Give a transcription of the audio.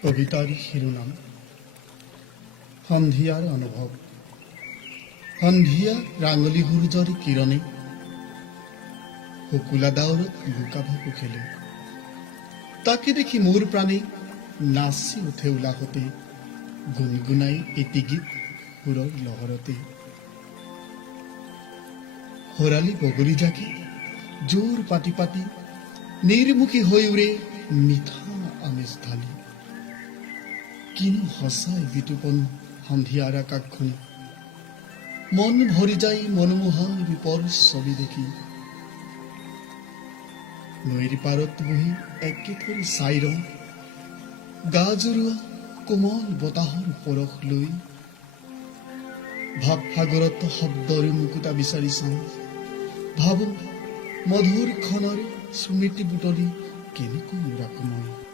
কবিতাৰ শিৰোনাম সন্ধিয়াৰ অনুভৱ। সন্ধিয়া ৰাঙলী সূৰ্যৰ কিৰণে শুকুলা ডাৱৰত লুকা ভাকু খেলে। তাকে দেখি মোৰ প্ৰাণে নাচি উঠে উলাহতে, গুণগুণাই এটি গীত সুৰৰ লহৰতে। হৰালি বগৰী জাকি জোৰ পাতি পাতি নিৰ্মুখী হৈ উৰে মিঠা আমেজ ঢালি। কিনো সঁচাই বিতোপন সন্ধিয়াৰ আকাশখন, মন ভৰি যায় মনোমোহা ৰূপৰ ছবি দেখি। নৈৰ পাৰত বহি একেথৰি চাই ৰওঁ, গা জুৰুৱা কোমল বতাহৰ পৰশ লৈ। ভাৱসাগৰত শব্দৰ মুকুতা বিচাৰি চাওঁ, ভাবোঁ মধুৰ ক্ষণৰ স্মৃতি বুটলি কেনেকৈ ৰাখোঁ মই।